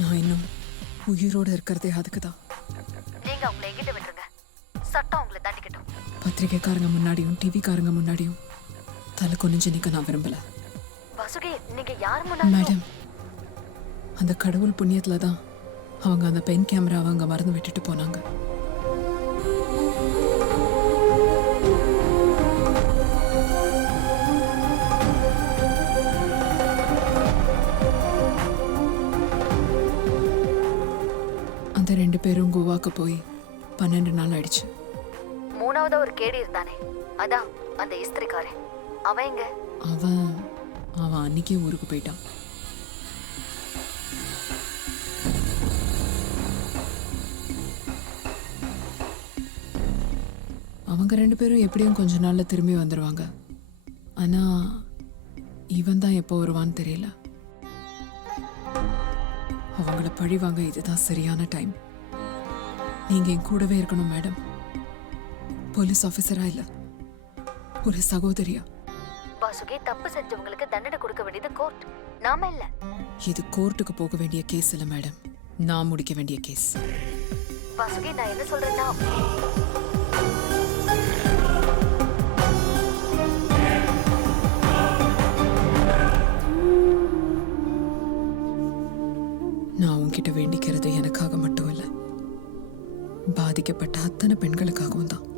நான் இன்னும் உயிரோடு இருக்கிறதே அதுக்கு தான் நீங்க அவங்கள எங்கிட்ட விட்டுருங்க. சட்டம் அவங்கள தண்டிக்கட்டும். பத்திரிக்கைக்காரங்க முன்னாடியும் டிவிக்காரங்க முன்னாடியும் தலை குனிஞ்சு நிற்க நான் விரும்பல. வசுகி நீங்க யார் முன்னாடி மேடம் அந்த கடவுள் புண்ணியத்துல தான் அவங்க அந்த பென் கேமராவை அங்க மறந்து விட்டுட்டு போனாங்க. கோவாக்கு போய் பன்னெண்டு நாள் ஆயிடுச்சு. மூணாவதா ஒரு கேடி இருந்தானே. அதான் அந்த இஸ்திரிக்காரன். அவன் எங்க? அவன் அவன் அன்னைக்கே ஊருக்கு போயிட்டான். அவங்க ரெண்டு பேரும் எப்படியும் கொஞ்ச நாள்ல திரும்பி வந்துடுவாங்க ஆனா இவன் தான் எப்போ வருவான்னு தெரியல. அவங்கள பழி வாங்க இதுதான் சரியான டைம் நீங்க என் கூடவே இருக்கணும் மேடம். போலீஸ் ஆஃபீஸரா இல்ல. ஒரு சகோதரியா. வாசுகி தப்பு செஞ்சவங்களுக்கு தண்டனை கொடுக்க வேண்டியது கோர்ட். நாம இல்ல. இது கோர்ட்டுக்கு போக வேண்டிய கேஸ் இல்ல மேடம். நான் முடிக்க வேண்டிய கேஸ். வாசுகி நான் என்ன சொல்றேன்னா பாதிக்கப்பட்ட அத்தனை பெண்களுக்காகவும் தான்.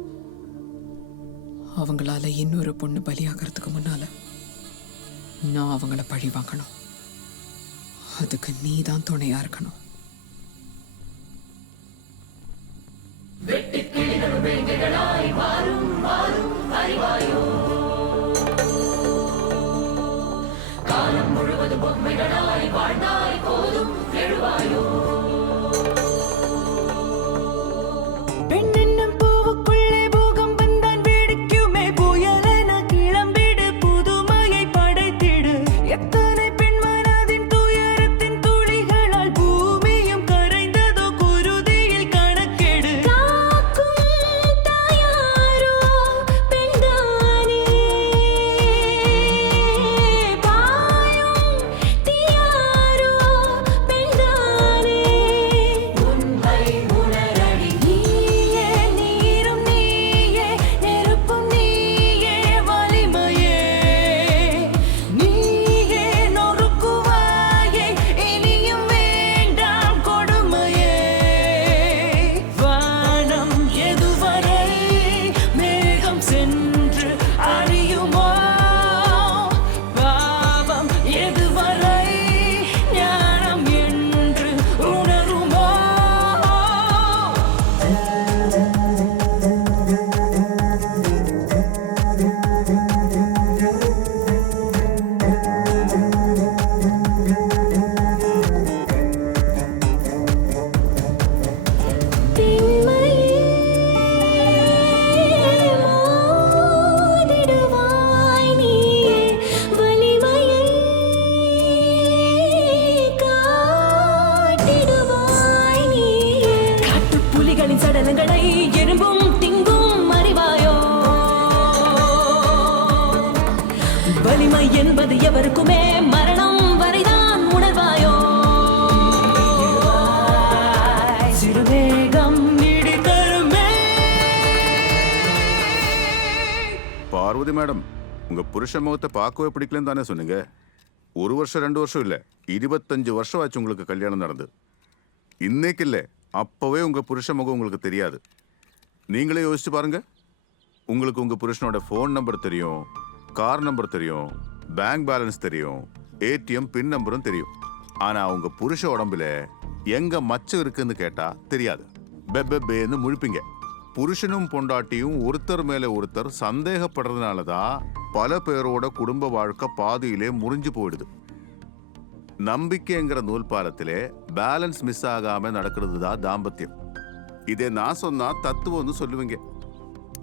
அவங்களால இன்னொரு பொண்ணு பலியாகிறதுக்கு முன்னால நான் அவங்கள பழி வாங்கணும். அதுக்கு நீ தான் துணையா இருக்கணும். எவருக்குமே மரணம் வரைதான் உணர்வாயோ? சிறுவேகம் இடி பார்வதி மேடம் உங்க புருஷ முகத்தை பார்க்கவே பிடிக்கலன்னு தானே சொன்னீங்க? ஒரு வருஷம் ரெண்டு வருஷம் இல்ல இருபத்தஞ்சு வருஷம் ஆச்சு உங்களுக்கு கல்யாணம் நடந்து. இன்னைக்கு இல்ல அப்பவே உங்க புருஷ முகம் உங்களுக்கு தெரியாது. நீங்களே யோசிச்சு பாருங்க. உங்களுக்கு உங்க புருஷனோட ஃபோன் நம்பர் தெரியும் கார் நம்பர் தெரியும் பேங்க் பேலன்ஸ் தெரியும் ஏடிஎம் பின் நம்பரும் தெரியும். ஆனா உங்க புருஷ உடம்புல எங்க மச்சம் இருக்குன்னு கேட்டா தெரியாது. பெப்பேன்னு முழிப்பீங்க. புருஷனும் பொண்டாட்டியும் ஒருத்தர் மேல ஒருத்தர் சந்தேகப்படுறதுனால தான் பல பேரோட குடும்ப வாழ்க்கை பாதியிலே முறிஞ்சு போயிடுது. நம்பிக்கைங்கிற நூல்பாலத்திலே பேலன்ஸ் மிஸ் ஆகாம நடக்கிறது தான் தாம்பத்தியம். இதே நான் சொன்னா தத்துவம்னு சொல்லுவீங்க.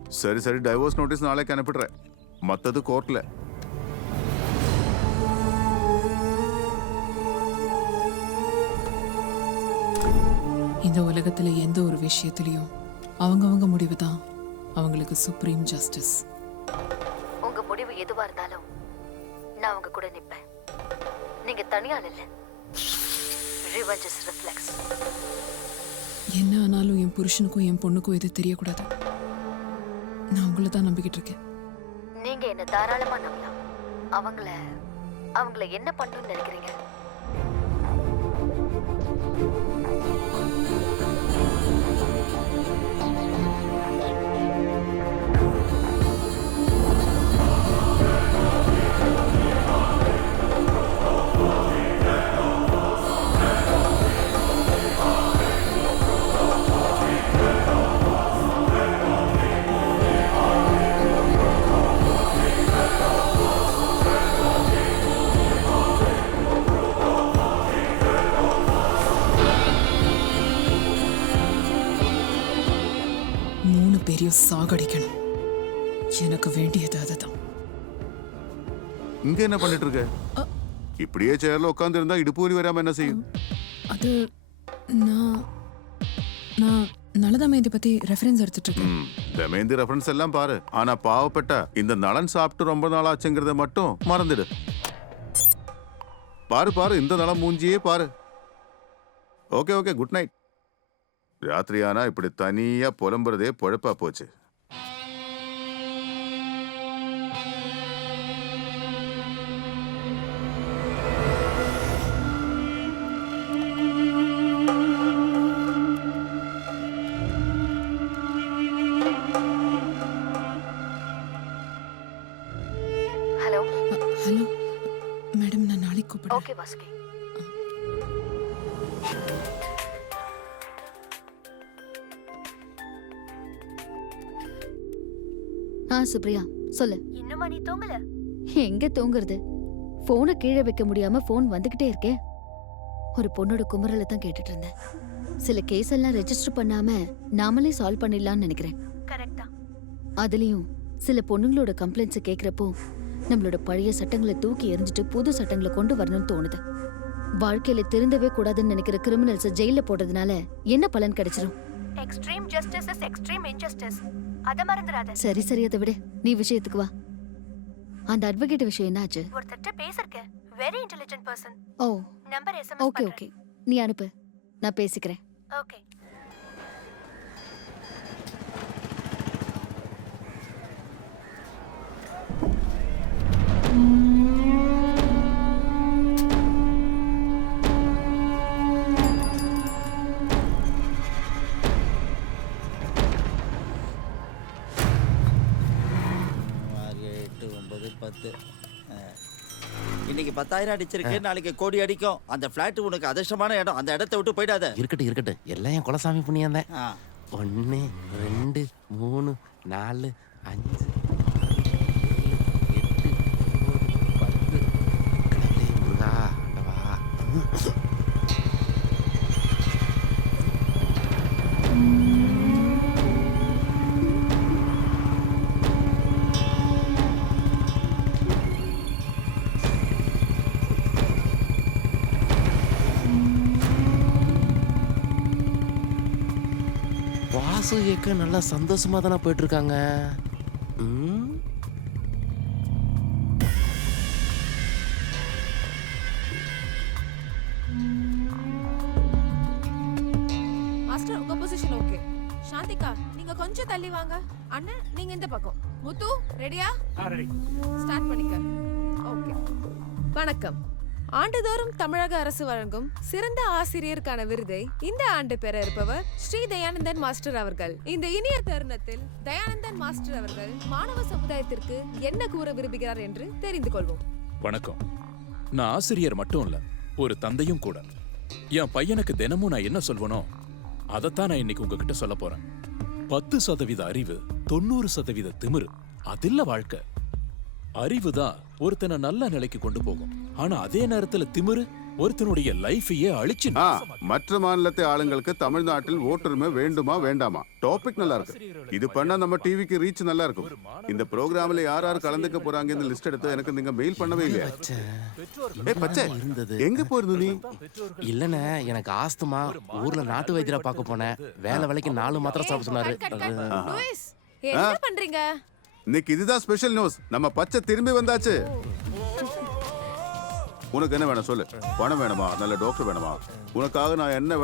சரி சரி டைவோர்ஸ் நோட்டீஸ் நாளைக்கு அனுப்பிடுறேன். மத்தது கோர்ட்ல. இந்த உலகத்துல எந்த ஒரு விஷயத்திலையும் அவங்கவங்க முடிவு தான் அவங்களுக்கு சுப்ரீம் ஜஸ்டிஸ் உங்க முடிவு எதுவா இருந்தாலும் நான் உங்க கூட நிப்பேன். நீங்க தனியாள் இல்ல ரிவெஞ்ச் இஸ் ரிஃப்ளெக்ஸ் என்ன ஆனாலும் என் புருஷனுக்கும் என் பொண்ணுக்கும் இது தெரியக்கூடாது. நான் உங்களை தான் நம்பிக்கிட்டு இருக்கேன். நீங்க என்ன தாராளமா நம்பலாம். அவங்கள அவங்கள என்ன பண்ணணும்னு நினைக்கிறீங்க? மூணு பேரையும் சாகடிக்கணும் எனக்கு வேண்டியது அதுதான் இங்க என்ன பண்ணிட்டு இருக்க இப்படியே சேர்ல உட்கார்ந்து இருந்தா இடுப்பு வலி வராம என்ன செய்யும் அது நான் நான் நலதமயந்தி பத்தி ரெஃபரன்ஸ் எடுத்துட்டு இருக்கேன் தமேந்தி ரெஃபரன்ஸ் எல்லாம் பாரு ஆனா பாவப்பட்ட இந்த நலன் சாப்பிட்டு ரொம்ப நாள் ஆச்சுங்கிறத மட்டும் மறந்துடு பாரு பாரு இந்த நலம் மூஞ்சியே பாரு ஓகே ஓகே குட் நைட் ராத்திரி ஆனா இப்படி தனியா புலம்புறதே பொழப்பா போச்சு. ஹலோ. ஹலோ மேடம் நான் நாளைக்கு கூப்பிடுறேன். ஓகே வாசுகி. சுப்ரியா சொல்லு. இன்னுமா நீ தூங்கல? எங்க தூங்குறது? போனை கீழே வைக்க முடியாம போன் வந்துகிட்டே இருக்கே. ஒரு பொண்ணோட குமுறலை தான் கேட்டுட்டு இருந்தேன். சில கேஸ் எல்லாம் ரெஜிஸ்டர் பண்ணாம நாமளே சால்வ் பண்ணிடலாம்னு நினைக்கிறேன். கரெக்டா அதுலயும் சில பொண்ணுங்களோட கம்ப்ளைண்ட்ஸை கேட்குறப்போ நம்மளோட பழைய சட்டங்களை தூக்கி எறிஞ்சிட்டு புது சட்டங்களை கொண்டு வரணும்னு தோணுது. வாழ்க்கையில திருந்தவே கூடாதுன்னு நினைக்கிற கிரிமினல்ஸை ஜெயில போடுறதுனால என்ன பலன் கிடைச்சிரும்? Extreme justice is extreme injustice அத மறந்துடாத. சரி சரி அதை விட. நீ விஷயத்துக்கு வா. அந்த அட்வொகேட் விஷயம் என்னாச்சு? ஒருத்தர்ட்ட பேசிருக்க very intelligent person oh. Number SMS okay okay. நீ அனுப்பு. நான் பேசிக்கிறேன். ஓகே. பத்து. இன்னைக்கு பத்தாயிரம் அடிச்சிருக்கு நாளைக்கு கோடி அடிக்கும் அந்த ஃபிளாட் உனக்கு அதிர்ஷ்டமான இடம் அந்த இடத்த விட்டு போயிடாத இருக்கட்டும் இருக்கட்டும் எல்லாம் என் குலசாமி புண்ணியம் தான். ஒன்று ரெண்டு மூணு நாலு அஞ்சு வாசு ஏக்க நல்லா சந்தோஷமா தானே போயிட்டு இருக்காங்க ம்? மாஸ்டர் உங்க பொசிஷன் ஓகே சாந்திகா நீங்க கொஞ்சம் தள்ளி வாங்க. அண்ணன் நீங்க இந்த பக்கம். முத்து ரெடியா ஸ்டார்ட் பண்ணிக்க. ஓகே வணக்கம். ஆண்டுதோறும் தமிழக அரசு வழங்கும் சிறந்த ஆசிரியருக்கான விருதை இந்த ஆண்டு பெற இருப்பவர் ஸ்ரீ தயானந்தன் மாஸ்டர் அவர்கள். இந்த இனிய தருணத்தில் தயானந்தன் மாஸ்டர் அவர்கள் மாணவ சமுதாயத்திற்கு என்ன கூற விரும்புகிறார் என்று தெரிந்து கொள்வோம். வணக்கம். நான் ஆசிரியர் மட்டும் இல்ல ஒரு தந்தையும் கூட. என் பையனுக்கு தினமும் நான் என்ன சொல்வனோ அதைத்தான் நான் இன்னைக்கு உங்ககிட்ட சொல்ல போறேன். பத்து சதவீத அறிவு தொண்ணூறு சதவீத திமிரு அதில்ல வாழ்க்கை. அறிவு தான் ஒருத்தனை நல்ல நிலைக்கு கொண்டு போகும் ஆனா அதே நேரத்துல திமிரு ஒருத்தனுடைய லைஃபையே அழிச்சு ஆ மற்ற மாநிலத்தை ஆளுங்களுக்கு தமிழ்நாட்டில் ஓட்டுரிமை வேண்டுமா வேண்டாமா டாபிக் நல்லா இருக்கு இது பண்ணா நம்ம டிவிக்கு ரீச் நல்லா இருக்கும் இந்த ப்ரோக்ராம்ல யார் யார் கலந்துக்க போறாங்க இந்த லிஸ்ட் எடுத்து எனக்கு நீங்க மெயில் பண்ணவே இல்லையா ஏய் பச்சை இருந்தது எங்க போயிருந்த நீ இல்லண்ணே எனக்கு ஆஸ்துமா ஊர்ல நாட்டு வைத்தியரா பார்க்க போனேன் வேலை வேலைக்கு நாலு மாத்திரம் சாப்பிட சொன்னாரு கட், கட், கட். லூயிஸ், என்ன பண்றீங்க இன்னைக்கு இதுதான் ஸ்பெஷல் நியூஸ் நம்ம பச்சை திரும்பி வந்தாச்சு. உனக்கு என்ன வேணும் சொல்லு? பணம் வேணுமா? நல்ல டாக்டர் வேணுமா? உனக்காக நான் என்ன